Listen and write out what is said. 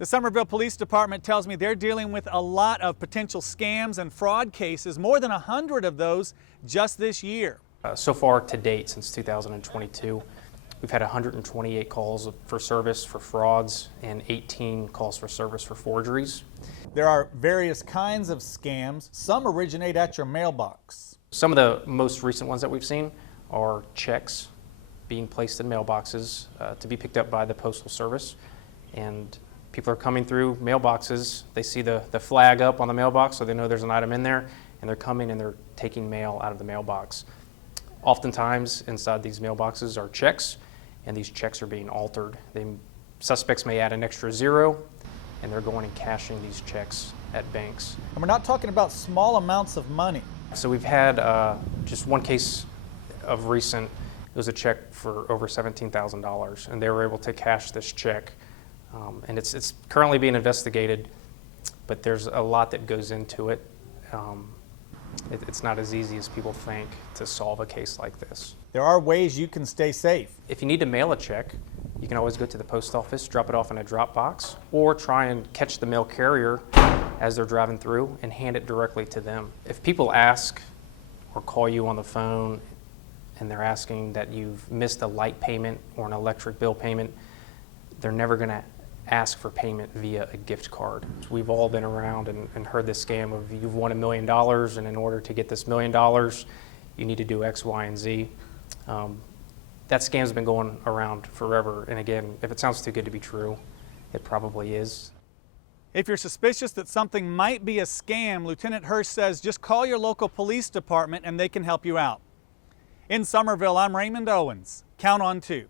The Somerville Police Department tells me they're dealing with a lot of potential scams and fraud cases, more than 100 of those just this year. So far to date, since 2022, we've had 128 calls for service for frauds and 18 calls for service for forgeries. There are various kinds of scams. Some originate at your mailbox. Some of the most recent ones that we've seen are checks being placed in mailboxes to be picked up by the Postal Service. And people are coming through mailboxes. They see the flag up on the mailbox, so they know there's an item in there, and they're coming and they're taking mail out of the mailbox. Oftentimes, inside these mailboxes are checks, and these checks are being altered. Suspects may add an extra zero, and they're going and cashing these checks at banks. And we're not talking about small amounts of money. So we've had just one case of recent. It was a check for over $17,000, and they were able to cash this check. And it's currently being investigated, but there's a lot that goes into it. It's not as easy as people think to solve a case like this. There are ways you can stay safe. If you need to mail a check, you can always go to the post office, drop it off in a drop box, or try and catch the mail carrier as they're driving through and hand it directly to them. If people ask or call you on the phone and they're asking that you've missed a light payment or an electric bill payment, they're never going to ask for payment via a gift card. We've all been around and heard this scam of you've won $1 million, and in order to get this $1 million, you need to do X, Y, and Z. That scam's been going around forever, and again, if it sounds too good to be true, it probably is. If you're suspicious that something might be a scam, Lieutenant Hirsch says just call your local police department and they can help you out. In Somerville, I'm Raymond Owens. Count on 2.